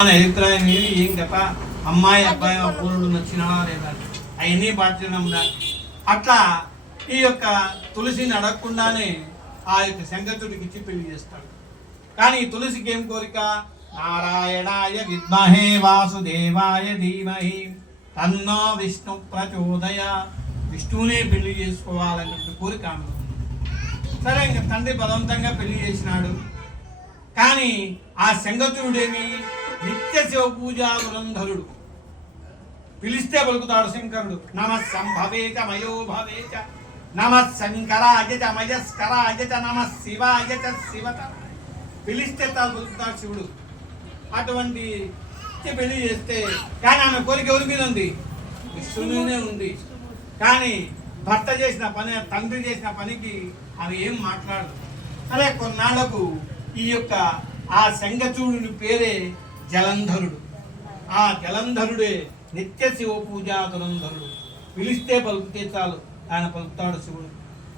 మన అభిప్రాయం ఏమి ఏం కథ అమ్మాయి అబ్బాయి పూర్వుడు నచ్చినా లేదా? అవన్నీ పాటించడంలా అట్లా ఈ యొక్క తులసిని అడగకుండానే ఆ యొక్క శంకరుడికి ఇచ్చి పెళ్ళి చేస్తాడు. కానీ తులసికి ఏం కోరిక? నారాయణాయ విద్మహే వాసుదేవాయ ధీమహి. తన్నో విష్ణు ప్రచోదయ. విష్ణువునే పెళ్ళి చేసుకోవాలనే కోరిక సరే ఇంకా తండ్రి బలవంతంగా పెళ్ళి చేసినాడు. కానీ ఆ శంగతుడేమి నిత్య శివ పూజా దురంధరుడు పిలిస్తే పలుకుతాడు శంకరుడు. నమ సంభవేత మయోభవేత నమ శంకరాయ చ నమ శివాయ శివత. పిలిస్తే తాను పలుకుతాడు శివుడు. అటువంటి పెళ్ళి చేస్తే కానీ ఆమె కోరిక ఎవరి మీద ఉంది? విష్ణునే ఉంది. కానీ భర్త చేసిన పని తండ్రి చేసిన పనికి అవి ఏం మాట్లాడదు. అదే కొన్నాళ్ళకు ఈ యొక్క ఆ శంఖచూడుని పేరే జలంధరుడు. ఆ జలంధరుడే నిత్య శివ పూజా దురంధరుడు. పిలిస్తే పలుకుతే చాలు ఆయన పలుకుతాడు శివుడు.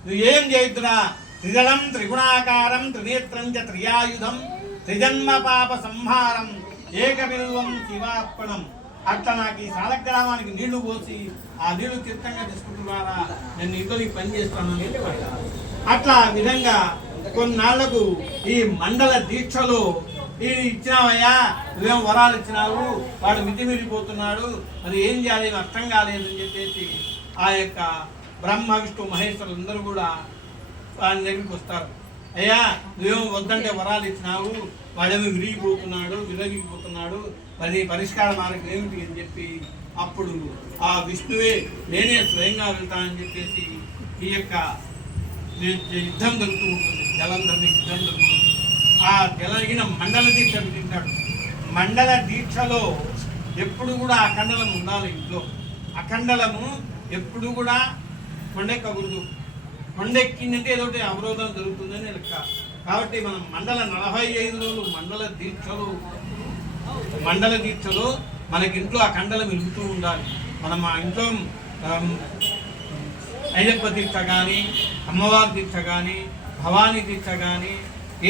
నువ్వు ఏం చేయుతున్నా? త్రిజలం త్రిగుణాకారం త్రినేత్రం చ త్రియాయుధం త్రిజన్మ పాప సంహారం ఏకబిల్వం శివార్పణం. అట్లా నాకు ఈ సాలగ్రామానికి నీళ్ళు పోసి ఆ నీళ్ళు తీర్థంగా తీసుకుంటున్నారా నేను ఇంట్లో నీకు పని చేస్తాను అని అట్లా విధంగా కొన్నాళ్ళకు ఈ మండల దీక్షలో ఇచ్చినావయ్యా? నువ్వేం వరాలు ఇచ్చినావు? వాడు మితిమీరిపోతున్నాడు. మరి ఏం చేయాలి? అర్థం కాలేదని చెప్పేసి ఆ యొక్క బ్రహ్మ విష్ణు మహేశ్వరులు అందరూ కూడా వాడి దగ్గరికి వస్తారు. అయ్యా నువ్వేమో వద్దంటే వరాలు ఇచ్చినావు? వాడేమో విరిగిపోతున్నాడు విరగిపోతున్నాడు. మరి పరిష్కార మార్గం ఏమిటి అని చెప్పి అప్పుడు ఆ విష్ణువే నేనే స్వయంగా వెళ్తానని చెప్పేసి ఈ యొక్క యుద్ధం జరుగుతూ ఉంటుంది. జలంధర్ని యుద్ధం జరుగుతుంది ఆ మండల దీక్ష తింటాడు. మండల దీక్షలో ఎప్పుడు కూడా అఖండలం ఉండాలి ఇంట్లో. అఖండలము ఎప్పుడు కూడా కొండెక్కకూడదు కొండెక్కిందంటే ఏదో అవరోధం జరుగుతుందని లెక్క. కాబట్టి మనం మండల నలభై ఐదు రోజులు మండల దీక్షలు మండల దీక్షలో మనకి ఇంట్లో ఆ కండలం ఉండాలి. మనం మా ఇంట్లో ఆమ్, అయ్యప్ప దీక్ష కానీ అమ్మవారి దీక్ష కానీ భవానీ దీక్ష కానీ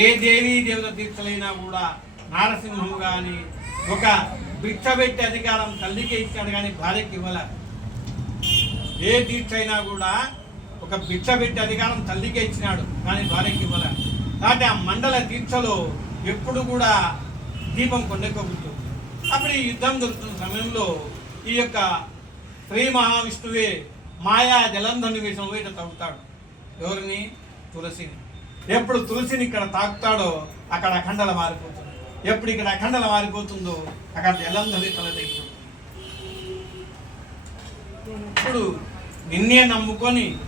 ఏ దేవీ దేవత దీక్షలైనా కూడా నారసింహం కానీ ఒక బిచ్చబెట్టి అధికారం తల్లికే ఇచ్చాడు కానీ భార్యకి ఇవ్వలే. ఏ దీక్ష అయినా కూడా ఒక బిచ్చబెట్టి అధికారం తల్లికే ఇచ్చినాడు కానీ భార్యకి ఇవ్వలే. కాబట్టి ఆ మండల దీక్షలో ఎప్పుడు కూడా దీపం కొండెక్కకూడదు. అప్పుడు ఈ యుద్ధం జరుగుతున్న సమయంలో ఈ యొక్క శ్రీ మహావిష్ణువే మాయా జలంధని వేషంలో వేట తగ్గుతాడు ఎవరిని? తులసిని. ఎప్పుడు తులసిని ఇక్కడ తాకుతాడో అక్కడ అఖండల మారిపోతుంది. ఎప్పుడు ఇక్కడ అఖండల మారిపోతుందో అక్కడ జలంధని తలదగ్గుతుంది ఇప్పుడు నిన్నే నమ్ముకొని